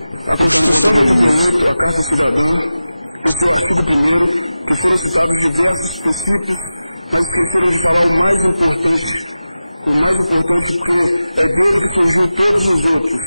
A Constituição de 88, a Carta Cidadã, em seu artigo 1º, que foram citados diversos princípios, mas esqueceram de falar o mais importante porque é dele que surgiu todos os outros.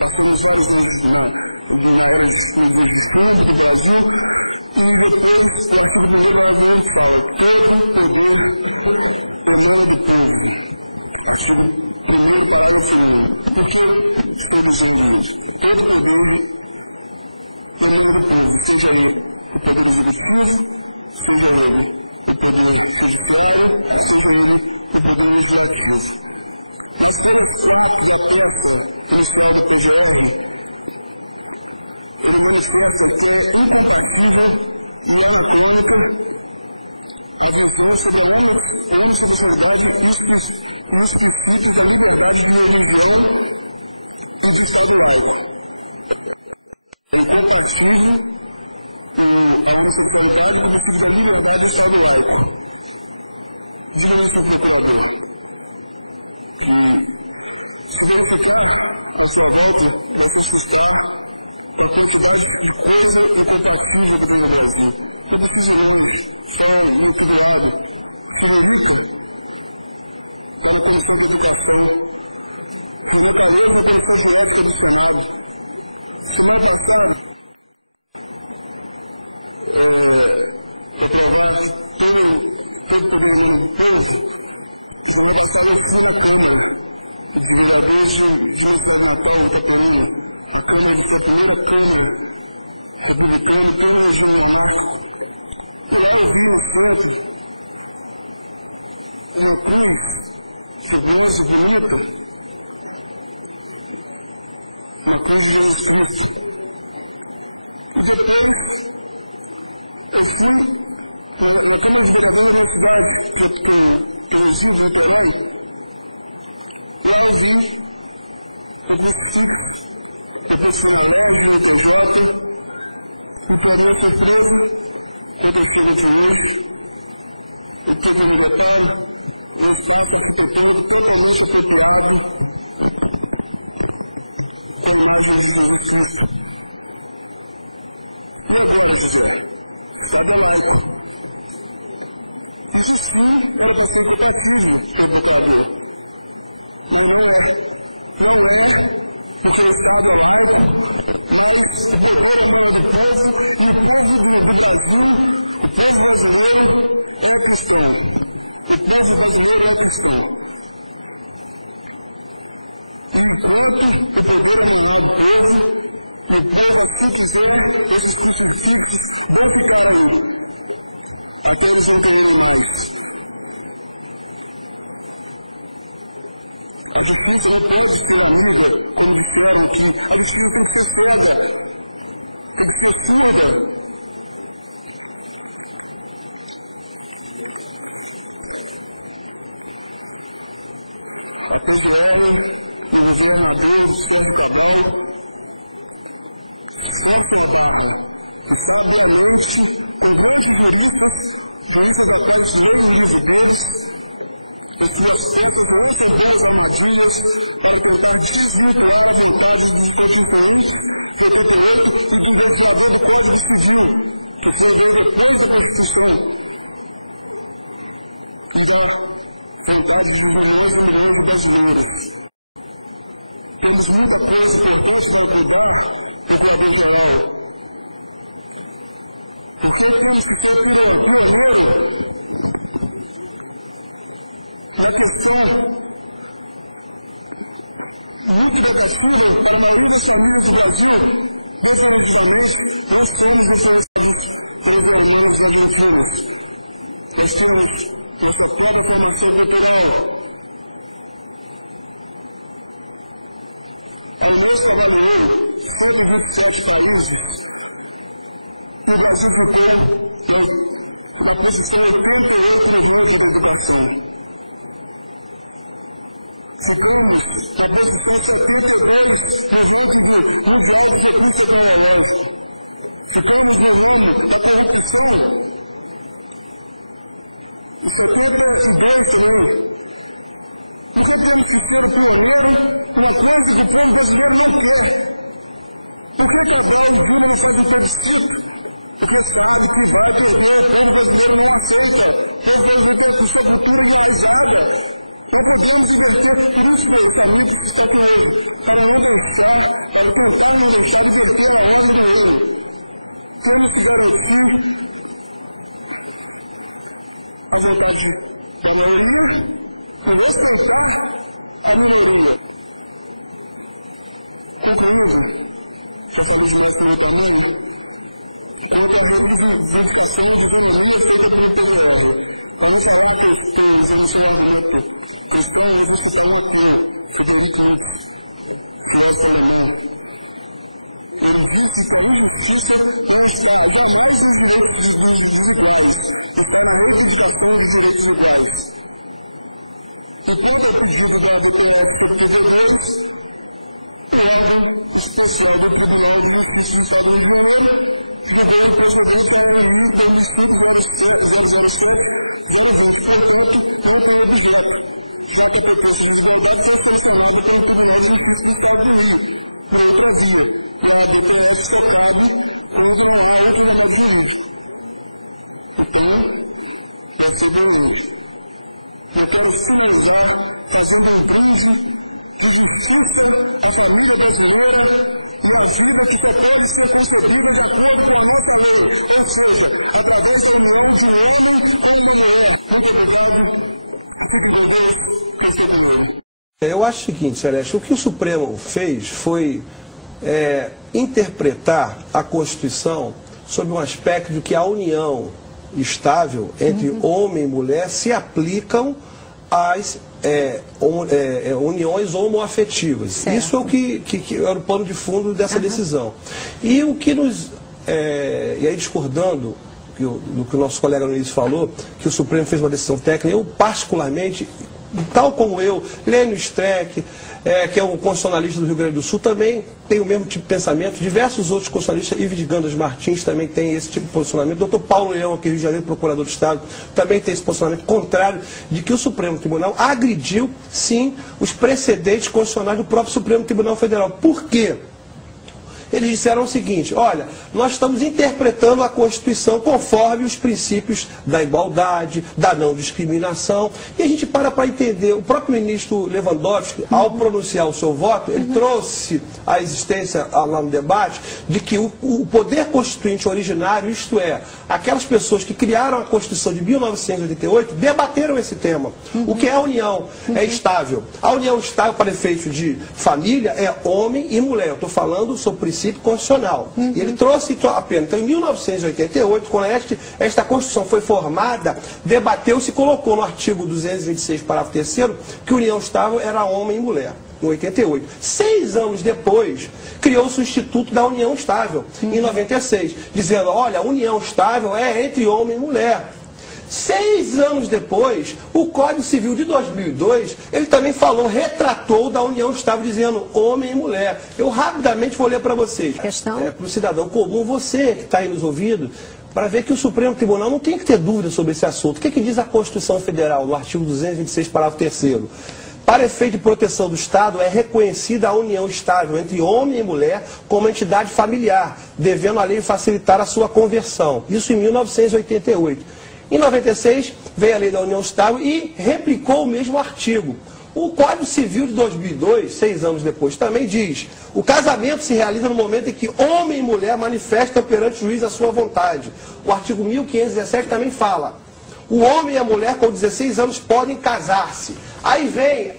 Passamos vários anos na era de chumbo do Brasil, e depois o artigo 1º, parágrafo 1 fala: todo poder emana do povo. Artigo 1º, parágrafo 1. Por que estou dizendo isso? Todo poder emana do povo, seja ele o poder executivo, seja ele o poder judiciário, seja ele o poder legislativo. Nas folhas 4 da peça inicial do PGR, ele manifesta que é incompatível e anacrônica a visão sobre a homossexualidade e os princípios da liberdade de religião e do Estado laico. É incompatível a homossexualidade com o princípio da liberdade do Estado laico. Diga isso ao procurador, que se verificar à sua volta, vai se assustar com a quantidade de coisa incompatível que tem no Brasil. Não precisa ir longe, só ir aqui do lado. Tiririca está na Comissão de Educação, Renan Calheiros na Comissão de Ética do Senado. Semana passada, para provar que todo poder emana do povo, semana passada eu fui na Câmara de Vereadores de minha cidade natal, Itaperuna. A Câmara foi a primeira Câmara republicana pelo regime monárquico. E lá eu vi no centro uma cruz de bronze bonita, uma cruz de Jesus Cristo. E depois eu fui na Câmara de Vereadores da minha cidade, que eu resido, Niterói. Lá eu vi o crucifixo. Depois fui na LERJ, no TJ, e para minha surpresa, quando eu chego aqui hoje, o que eu me deparo? Um espaço arquitetônico totalmente apropriado com a imagem de Jesus Cristo. E agora, José? O Estado é laico. Isso sim era para ser incompatível, senhor procurador. Mas não é. Não é, porque o Estado é laico, mas o poder emana do povo, e o povo do Brasil, o povo brasileiro é cristão. O povo brasileiro é cristão. E enquanto o poder emanar do povo, e o povo assim quiser, esses crucifixos vão ficar aí, até eles não quererem mais. A justiça não pode ser amiga, como disseram aqui. A justiça tem que ser cega, tem que ser surda. A PGR e o governador Sérgio Cabral forçam a barra e sabiamente, com grandes juristas a quais leem o livro deles, em suas peças lançam boas armadilhas para tentar desvirtuar a vontade dos constituintes de 88 e do legislador do Código Civil, que veio depois da Constituição, e da vontade dos milhões e milhões de brasileiros. Temos muita coisa importante para cuidar, procurador-geral, porque temos que ser pioneiro na questão muito negativa para a maioria das famílias do Brasil. Definitivamente não somos influenciados pelos hermanos argentinos. Nós temos nossa própria formação cultural. A Unesco avaliou 127 países e o Brasil ficou na posição 88 no ranking da educação. Ficamos na posição 72 no ranking mundial dos recursos tecnológicos. Ficamos no ramo da corrupção em 72 também. Porque temos que ser o pioneiro numa coisa que o povo brasileiro não quer. Por que Cabral e Dilma não fazem plebiscito? Porque sabe que vai perder, o povo brasileiro não aceita, o povo brasileiro tem sua cultura enraizada. Não podemos inverter, por isso esse amigo que está aqui hoje, para não deixar, para tentar não deixar inverter a ordem do reino. Temos que garantir a vontade da maioria e respeitar a minoria. Concluindo, já falei demais pelo meu tamanho, quanto à reivindicação de isonomia feita pelo PDR. Para não falar que eu estou usando o seu argumento cristão, eu vou citar um ateu, Friedrich Nietzsche, filósofo alemão. Ele disse que a injustiça não está jamais nos direitos dos desiguais, está na reivindicação de direitos iguais. E quanto ao pedido da DPF 72, o órgão especial do Tribunal de Justiça do Estado do Rio de Janeiro julgou o procedente ARI 2005-007-020, portanto, não tem objeto, já que a pretexto de desigualdade foi solucionada pelo Tribunal de Justiça do Estado do Rio, por outra via, e a DPF só cabe quando não há outro remédio jurídico. Então, deve ser de eu quero finalizar fazendo um brinde de justiça à família brasileira e à vida que só pode ser concebida de acordo com a nossa lei, ou seja, através da união de um homem com uma mulher. Muito obrigado, fiquem com Deus, que eu estou com ele. Eu acho o seguinte, Celeste, o que o Supremo fez foi interpretar a Constituição sob um aspecto de que a união estável entre homem e mulher se aplicam às uniões homoafetivas. Certo. Isso é o que era o pano de fundo dessa decisão. E o que nos... e aí discordando do que o nosso colega Luiz falou, que o Supremo fez uma decisão técnica, eu particularmente, tal como eu, Lênio Streck, que é um constitucionalista do Rio Grande do Sul, também tem o mesmo tipo de pensamento. Diversos outros constitucionalistas, Ives de Gandas Martins, também tem esse tipo de posicionamento. Dr. Paulo Leão, aqui no Rio de Janeiro, procurador do Estado, também tem esse posicionamento contrário de que o Supremo Tribunal agrediu, sim, os precedentes constitucionais do próprio Supremo Tribunal Federal. Por quê? Eles disseram o seguinte: olha, nós estamos interpretando a Constituição conforme os princípios da igualdade, da não discriminação, e a gente para entender. O próprio ministro Lewandowski, ao pronunciar o seu voto, ele trouxe a existência lá no debate de que o poder constituinte originário, isto é, aquelas pessoas que criaram a Constituição de 1988, debateram esse tema. O que é a união? É estável. A união estável, para efeito de família, é homem e mulher. Eu estou falando sobre o princípio constitucional. E ele trouxe apenas. Então, em 1988, quando esta Constituição foi formada, debateu-se e colocou no artigo 226, parágrafo 3º, que união estável era homem e mulher. Em 88. 6 anos depois, criou-se o Instituto da União Estável, em 96, dizendo, olha, a união estável é entre homem e mulher. 6 anos depois, o Código Civil de 2002, ele também retratou da união estável, dizendo homem e mulher. Eu rapidamente vou ler para vocês. Para o cidadão comum, você que está aí nos ouvindo, para ver que o Supremo Tribunal não tem que ter dúvida sobre esse assunto. O que diz a Constituição Federal, no artigo 226, parágrafo 3º? Para efeito de proteção do Estado, é reconhecida a união estável entre homem e mulher como entidade familiar, devendo a lei facilitar a sua conversão. Isso em 1988. Em 96, veio a lei da união estável e replicou o mesmo artigo. O Código Civil de 2002, 6 anos depois, também diz: o casamento se realiza no momento em que homem e mulher manifestam perante o juiz a sua vontade. O artigo 1517 também fala: o homem e a mulher com 16 anos podem casar-se. Aí vem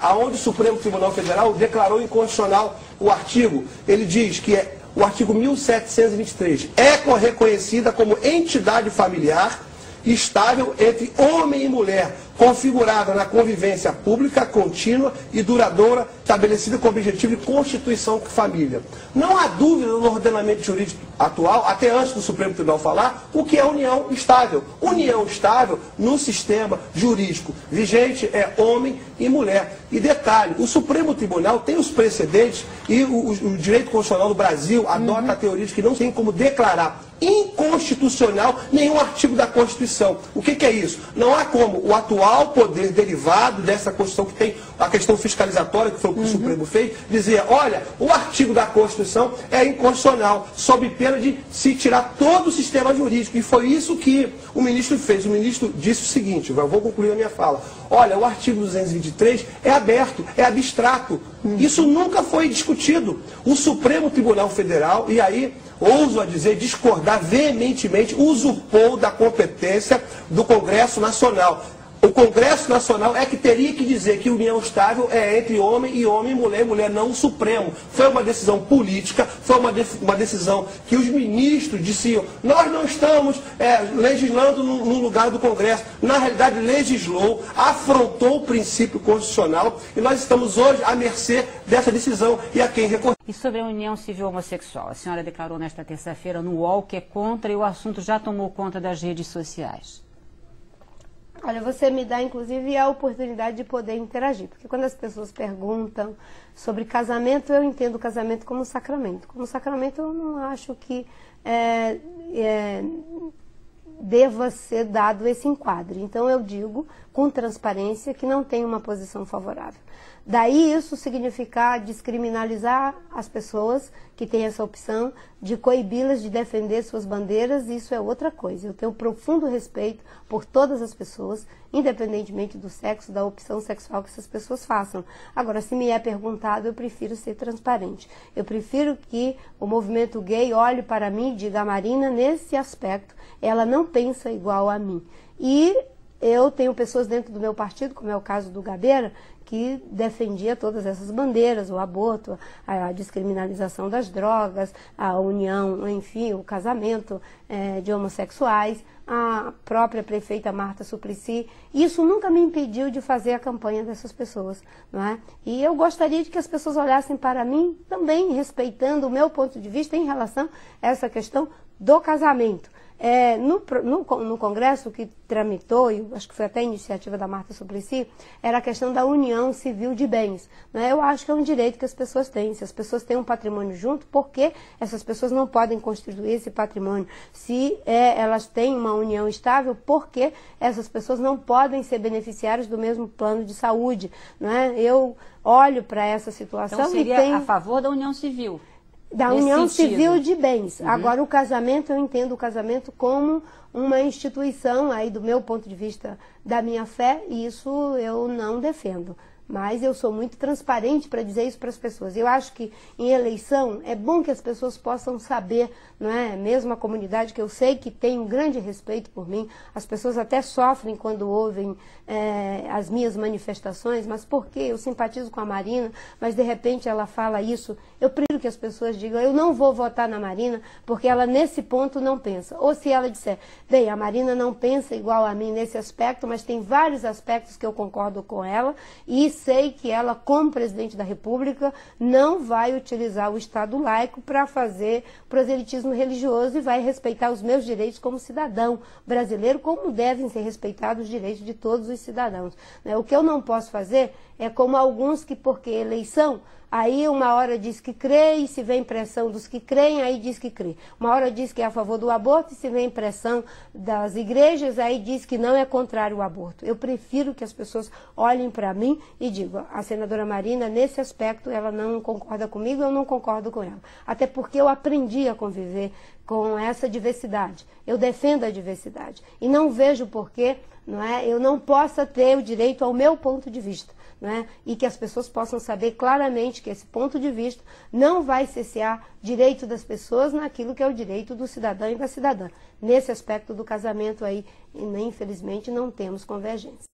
aonde o Supremo Tribunal Federal declarou inconstitucional o artigo. Ele diz que o artigo 1723 é reconhecida como entidade familiar estável entre homem e mulher, configurada na convivência pública, contínua e duradoura, estabelecida com o objetivo de constituição de família. Não há dúvida no ordenamento jurídico atual, até antes do Supremo Tribunal falar, o que é união estável. União estável no sistema jurídico vigente é homem e mulher. E detalhe, o Supremo Tribunal tem os precedentes e o direito constitucional do Brasil adota a teoria de que não tem como declarar inconstitucional nenhum artigo da Constituição. O que é isso? Não há como o atual ao poder derivado dessa Constituição, que tem a questão fiscalizatória, que foi o que o Supremo fez, dizer, olha, o artigo da Constituição é inconstitucional, sob pena de se tirar todo o sistema jurídico. E foi isso que o ministro fez. O ministro disse o seguinte, eu vou concluir a minha fala, olha, o artigo 223 é aberto, é abstrato. Isso nunca foi discutido. O Supremo Tribunal Federal, e aí ouso a dizer, discordar veementemente, usurpou da competência do Congresso Nacional. O Congresso Nacional é que teria que dizer que união estável é entre homem e mulher, mulher não o Supremo. Foi uma decisão política, foi uma decisão que os ministros diziam, nós não estamos legislando no lugar do Congresso. Na realidade, legislou, afrontou o princípio constitucional e nós estamos hoje à mercê dessa decisão e a quem recorrer. E sobre a união civil homossexual? A senhora declarou nesta terça-feira no UOL que é contra e o assunto já tomou conta das redes sociais. Olha, você me dá, inclusive, a oportunidade de poder interagir. Porque quando as pessoas perguntam sobre casamento, eu entendo o casamento como sacramento. Como sacramento, eu não acho que deva ser dado esse enquadre. Então, eu digo, com transparência, que não tem uma posição favorável. Daí isso significar descriminalizar as pessoas que têm essa opção, de coibi-las de defender suas bandeiras, isso é outra coisa. Eu tenho profundo respeito por todas as pessoas, independentemente do sexo, da opção sexual que essas pessoas façam. Agora, se me é perguntado, eu prefiro ser transparente. Eu prefiro que o movimento gay olhe para mim e diga, a Marina, nesse aspecto, ela não pensa igual a mim. E eu tenho pessoas dentro do meu partido, como é o caso do Gabeira, que defendia todas essas bandeiras, o aborto, a descriminalização das drogas, a união, enfim, o casamento de homossexuais, a própria prefeita Marta Suplicy. Isso nunca me impediu de fazer a campanha dessas pessoas, não é? E eu gostaria de que as pessoas olhassem para mim também, respeitando o meu ponto de vista em relação a essa questão do casamento. No Congresso que tramitou, e acho que foi até a iniciativa da Marta Suplicy, era a questão da união civil de bens. Né? Eu acho que é um direito que as pessoas têm. Se as pessoas têm um patrimônio junto, por que essas pessoas não podem constituir esse patrimônio? Se elas têm uma união estável, por que essas pessoas não podem ser beneficiárias do mesmo plano de saúde? Né? Eu olho para essa situação então, seria a favor da união civil? Da união civil de bens. Agora, o casamento, eu entendo o casamento como uma instituição, aí do meu ponto de vista, da minha fé, e isso eu não defendo. Mas eu sou muito transparente para dizer isso para as pessoas. Eu acho que em eleição é bom que as pessoas possam saber, não é? Mesmo a comunidade que eu sei que tem um grande respeito por mim, as pessoas até sofrem quando ouvem as minhas manifestações, mas por quê? Eu simpatizo com a Marina, mas de repente ela fala isso. Eu prefiro que as pessoas digam, eu não vou votar na Marina, porque ela nesse ponto não pensa. Ou se ela disser, bem, a Marina não pensa igual a mim nesse aspecto, mas tem vários aspectos que eu concordo com ela, e sei que ela, como presidente da República, não vai utilizar o Estado laico para fazer proselitismo religioso e vai respeitar os meus direitos como cidadão brasileiro, como devem ser respeitados os direitos de todos os cidadãos. O que eu não posso fazer é como alguns que, porque eleição, aí uma hora diz que crê e se vem pressão dos que creem, aí diz que crê. Uma hora diz que é a favor do aborto e se vem pressão das igrejas, aí diz que não é contrário ao aborto. Eu prefiro que as pessoas olhem para mim e digam, a senadora Marina, nesse aspecto, ela não concorda comigo, eu não concordo com ela. Até porque eu aprendi a conviver com essa diversidade. Eu defendo a diversidade. E não vejo por que eu não possa ter o direito ao meu ponto de vista. E que as pessoas possam saber claramente que esse ponto de vista não vai cessear direito das pessoas naquilo que é o direito do cidadão e da cidadã. Nesse aspecto do casamento aí, infelizmente, não temos convergência.